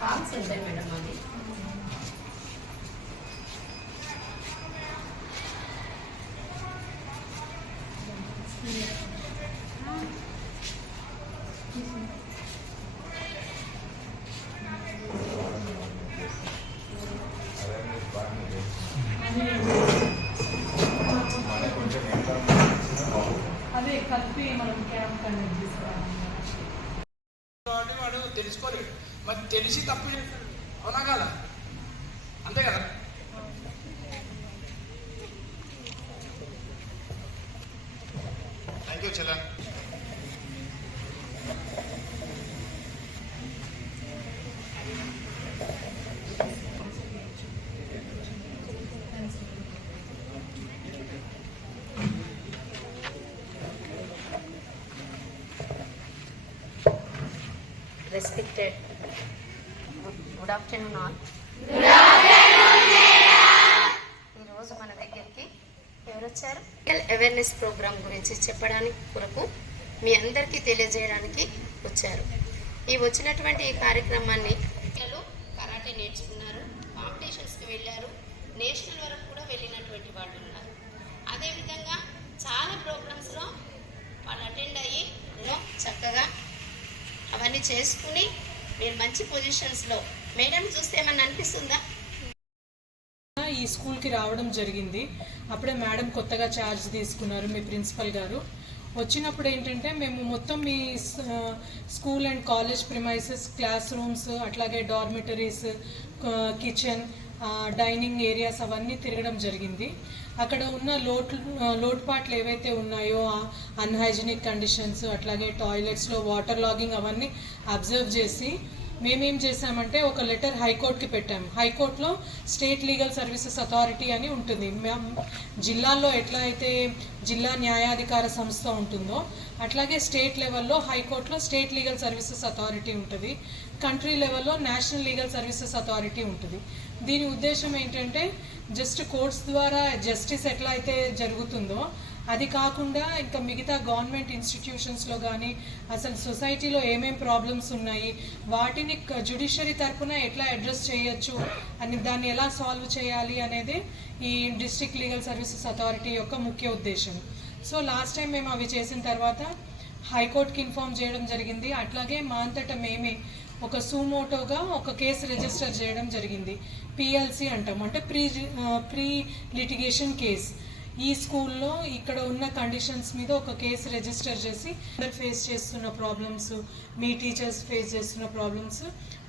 Call centre madam అది. అదే కలిపి మనం క్యాంప్ కండక్ట్ చేసుకోవాలి. కాబట్టి వాడు తెలుసుకోలేడు మరి తెలిసి తప్పు చేస్తాడు అవునా కదా అంతే కదా థ్యాంక్ యూ చెల్లె రెస్పెక్టెడ్ గుడ్ ఆఫ్టర్నూన్ ఆల్. ఈరోజు మన దగ్గరికి ఎవరు వచ్చారు అవేర్నెస్ ప్రోగ్రామ్ గురించి చెప్పడానికి కొరకు మీ అందరికీ తెలియజేయడానికి వచ్చారు. ఈ వచ్చినటువంటి ఈ కార్యక్రమాన్ని పిల్లలు కరాటే నేర్చుకున్నారు కాంపిటీషన్స్కి వెళ్ళారు నేషనల్ వరకు కూడా వెళ్ళినటువంటి వాళ్ళు ఉన్నారు. అదేవిధంగా చాలా ప్రోగ్రామ్స్లో వాళ్ళు అటెండ్ అయ్యి చక్కగా అవన్నీ చేసుకుని మీరు మంచి పొజిషన్స్లో మేడం చూస్తే ఏమన్నా అనిపిస్తుందా? ఈ స్కూల్కి రావడం జరిగింది. అప్పుడే మేడం కొత్తగా ఛార్జ్ తీసుకున్నారు మీ ప్రిన్సిపల్ గారు. వచ్చినప్పుడు ఏంటంటే మేము మొత్తం మీ school and college premises classrooms అట్లాగే డార్మిటరీస్ కిచెన్ డైనింగ్ ఏరియాస్ అవన్నీ తిరగడం జరిగింది. అక్కడ ఉన్న లోటు లోటుపాట్లు ఏవైతే ఉన్నాయో అన్హైజీనిక్ కండిషన్స్ అట్లాగే టాయిలెట్స్లో వాటర్ లాగింగ్ అవన్నీ అబ్జర్వ్ చేసి మేమేం చేసామంటే ఒక లెటర్ హైకోర్టుకి పెట్టాం. హైకోర్టులో స్టేట్ లీగల్ సర్వీసెస్ అథారిటీ అని ఉంటుంది. జిల్లాల్లో ఎట్లా అయితే జిల్లా న్యాయాధికార సంస్థ ఉంటుందో అట్లాగే స్టేట్ లెవెల్లో హైకోర్టులో స్టేట్ లీగల్ సర్వీసెస్ అథారిటీ ఉంటుంది. కంట్రీ లెవెల్లో నేషనల్ లీగల్ సర్వీసెస్ అథారిటీ ఉంటుంది. దీని ఉద్దేశం ఏంటంటే జస్ట్ కోర్ట్స్ ద్వారా జస్టిస్ ఎట్లా అయితే జరుగుతుందో అది కాకుండా ఇంకా మిగతా గవర్నమెంట్ ఇన్స్టిట్యూషన్స్లో కానీ అసలు సొసైటీలో ఏమేం ప్రాబ్లమ్స్ ఉన్నాయి వాటిని జుడిషియరీ తరఫున ఎట్లా అడ్రస్ చేయొచ్చు అని దాన్ని ఎలా సాల్వ్ చేయాలి అనేది ఈ డిస్ట్రిక్ట్ లీగల్ సర్వీసెస్ అథారిటీ యొక్క ముఖ్య ఉద్దేశం. సో లాస్ట్ టైం మేము అవి చేసిన తర్వాత హైకోర్టుకి ఇన్ఫార్మ్ చేయడం జరిగింది. అట్లాగే మా అంతటా మేమే ఒక సూమోటోగా ఒక కేసు రిజిస్టర్ చేయడం జరిగింది. పిఎల్సి అంటాం. అంటే ప్రీ ప్రీ లిటిగేషన్ కేస్. ఈ స్కూల్లో ఇక్కడ ఉన్న కండిషన్స్ మీద ఒక కేసు రిజిస్టర్ చేసి అందరు ఫేస్ చేస్తున్న ప్రాబ్లమ్స్ మీ టీచర్స్ ఫేస్ చేస్తున్న ప్రాబ్లమ్స్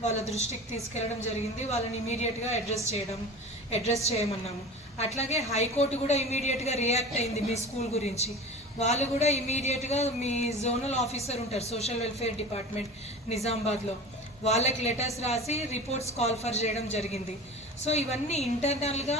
వాళ్ళ దృష్టికి తీసుకెళ్ళడం జరిగింది. వాళ్ళని ఇమీడియట్గా అడ్రస్ చేయడం అడ్రస్ చేయమన్నాము. అట్లాగే హైకోర్టు కూడా ఇమీడియట్గా రియాక్ట్ అయింది మీ స్కూల్ గురించి. వాళ్ళు కూడా ఇమీడియట్గా మీ జోనల్ ఆఫీసర్ ఉంటారు సోషల్ వెల్ఫేర్ డిపార్ట్మెంట్ నిజామాబాద్లో. వాళ్ళకి లెటర్స్ రాసి రిపోర్ట్స్ కాల్ఫర్ చేయడం జరిగింది. సో ఇవన్నీ ఇంటర్నల్గా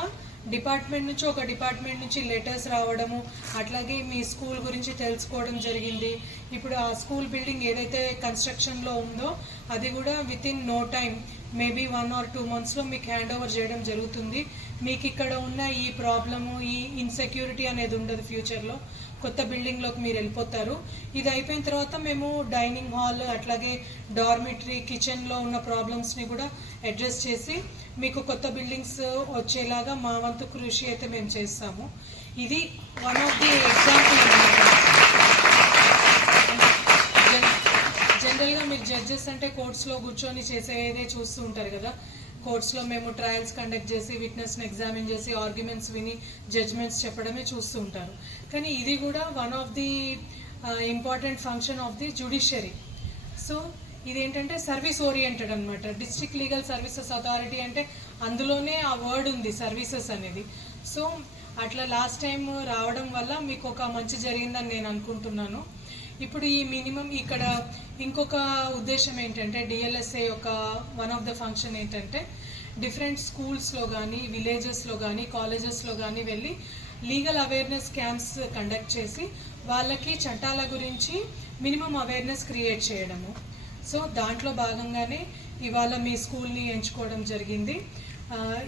డిపార్ట్మెంట్ నుంచి ఒక డిపార్ట్మెంట్ నుంచి లెటర్స్ రావడము అట్లాగే మీ స్కూల్ గురించి తెలుసుకోవడం జరిగింది. ఇప్పుడు ఆ స్కూల్ బిల్డింగ్ ఏదైతే కన్స్ట్రక్షన్లో ఉందో అది కూడా with in no time maybe one or two మంత్స్లో మీకు హ్యాండ్ ఓవర్ చేయడం జరుగుతుంది. మీకు ఇక్కడ ఉన్న ఈ ప్రాబ్లము ఈ ఇన్సెక్యూరిటీ అనేది ఉండదు ఫ్యూచర్లో కొత్త బిల్డింగ్లోకి మీరు వెళ్ళిపోతారు. ఇది అయిపోయిన తర్వాత మేము డైనింగ్ హాల్ అట్లాగే డార్మిటరీ కిచెన్లో ఉన్న ప్రాబ్లమ్స్ని కూడా అడ్రస్ చేసి మీకు కొత్త బిల్డింగ్స్ వచ్చేలాగా మా వంతు కృషి అయితే మేము చేస్తాము. ఇది వన్ ఆఫ్ ది ఎగ్జాంపుల్ జనరల్గా మీరు జడ్జెస్ అంటే కోర్ట్స్లో కూర్చొని చేసేదే చూస్తూ ఉంటారు కదా. కోర్ట్స్లో మేము ట్రయల్స్ కండక్ట్ చేసి విట్నెస్ని ఎగ్జామిన్ చేసి ఆర్గ్యుమెంట్స్ విని జడ్జ్మెంట్స్ చెప్పడమే చూస్తూ ఉంటారు. కానీ ఇది కూడా one of the important function of the judiciary so ఇదేంటంటే సర్వీస్ ఓరియంటెడ్ అనమాట డిస్ట్రిక్ట్ లీగల్ సర్వీసెస్ అథారిటీ అంటే అందులోనే ఆ వర్డ్ ఉంది సర్వీసెస్ అనేది. సో అట్లా లాస్ట్ టైం రావడం వల్ల మీకు ఒక మంచి జరిగిందని నేను అనుకుంటున్నాను. ఇప్పుడు ఈ మినిమం ఇక్కడ ఇంకొక ఉద్దేశం ఏంటంటే డిఎల్ఎస్ఏ యొక్క వన్ ఆఫ్ ద ఫంక్షన్ ఏంటంటే డిఫరెంట్ స్కూల్స్లో కానీ విలేజెస్లో కానీ కాలేజెస్లో కానీ వెళ్ళి లీగల్ అవేర్నెస్ క్యాంప్స్ కండక్ట్ చేసి వాళ్ళకి చట్టాల గురించి మినిమం అవేర్నెస్ క్రియేట్ చేయడము. సో దాంట్లో భాగంగానే ఇవాళ మీ స్కూల్ని ఎంచుకోవడం జరిగింది.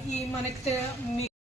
ఈ మనకి తె- మీ